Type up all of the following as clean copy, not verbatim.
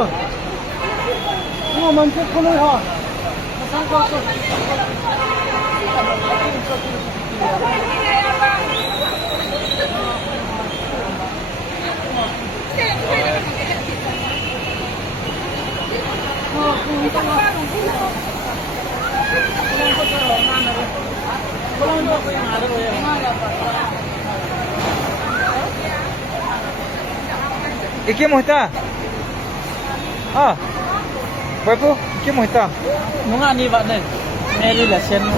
我们这可能哈，上高速。Iki muhta. Ah. Babu, iki muhta. Mga ni ba na? Mary lesson mo.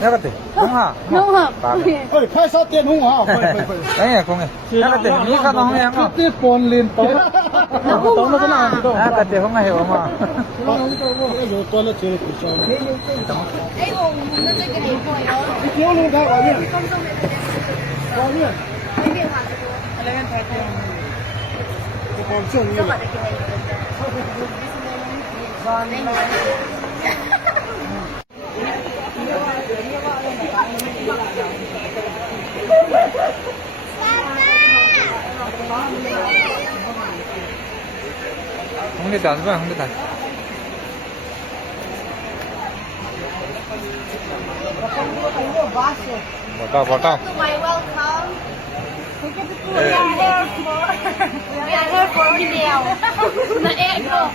Nakate. Nungha. Nungha. Ơi, khai sao tiền hung hả? Đấy không nghe. Nakate. Ni ka nong yang. Cái phone liền tao. Tao nó có nào đâu. Nakate không nghe hiểu mà. Cái giờ tôi là chơi cái trò. Ấy hùng nó chơi cái điện thoại đó. Cái thiếu luôn ra gọi điện. Không xong rồi. Gọi điện. Cái điện thoại của tôi. Lấy cái thẻ tiền. Cái còn chưa như Cho vậy. bạn cái này. Rồi, đây rồi. Không đi tán vào, không đi tán. Bỏ tao. My welcome. We are here for video. Na ego.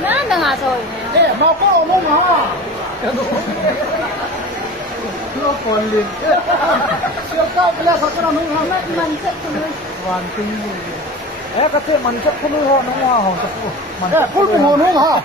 Na nga rồi. Ê, mau có luôn hả? Nó còn liền. Siêu cao cái là sao cái nào nó hả? Mình sẽ cùng Hoàn tinh. Eh, kasi man sa puno ho nung mga ho sa puno. Ê, phút cùng hồn hả?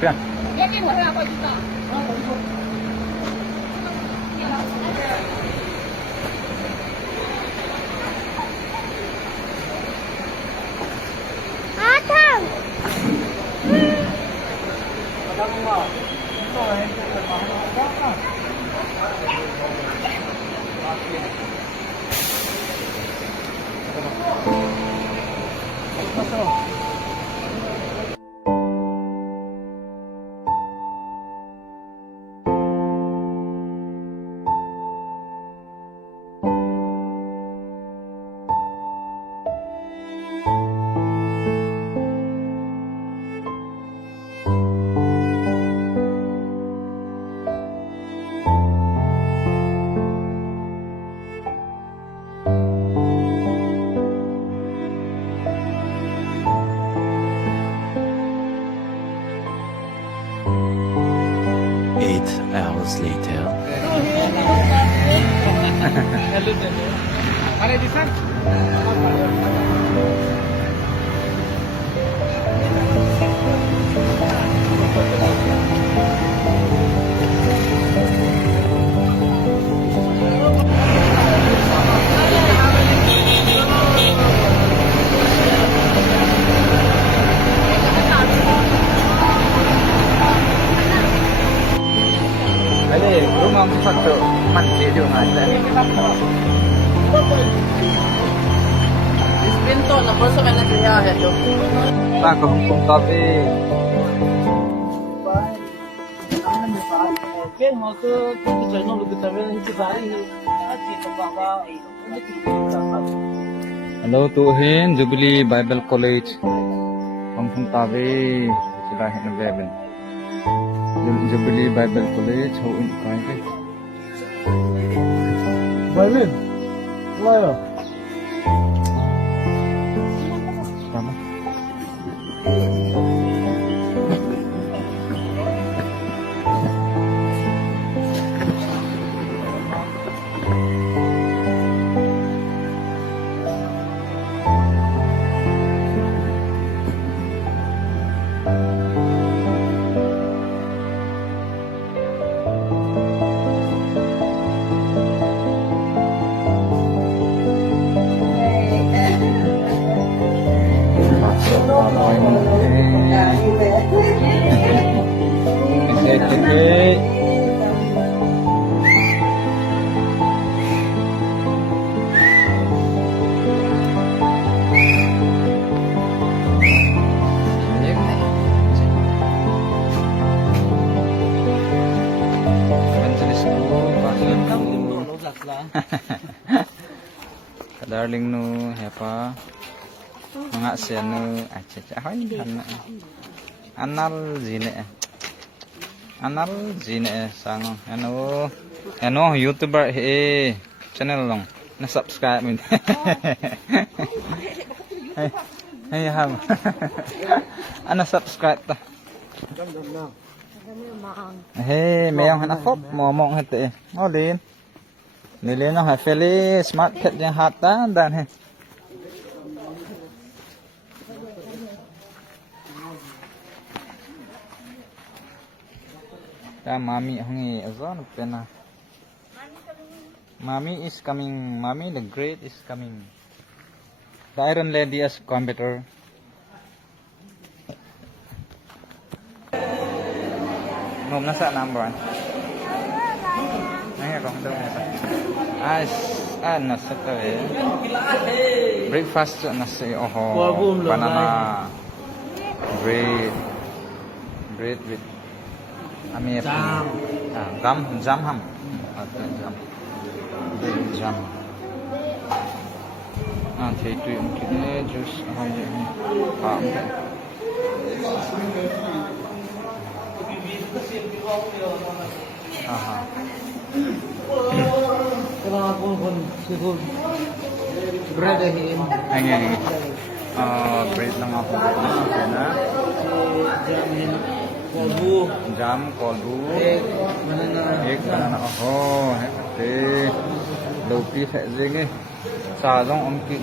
Yan. Yan yung wala ko dito. Atang! Hours later. Ano di san? Đây, đúng không? Phật tử mạnh chế điều này đấy. Disbento na por sa kanila siya heto. Ta có không có về. Cái họ cứ cái chơi nó được cái bên cái giá đi. Chỉ có baba nó chỉ Hello to Hin Jubilee Bible College. Không không ta về sila hin về Jubilee Bible College ho in kai cái. Vậy lên. Lại à? Tama. Darling nu hepa mga siya nu acha hoy anal zine sang ano YouTuber channel long na subscribe min hey ham ana subscribe ta hey mayang hana khop momong hete olin nilin nó feli smart pet yang hata dan he ta mami hongi azon pena mami is coming, mami the great is coming. The iron lady is computer. Mom nasa number 1. Ay ako daw nasa. Nasa to eh. Breakfast nasa banana bread with jam ham. Jam. Thì tụi em cái juice hay vậy. Kalau pun seafood bread ini. Anh bread lang ako na. Jam kolbu. Egg banana. Oh, hete. Lopi phải gì nghe. Xà rong ông kia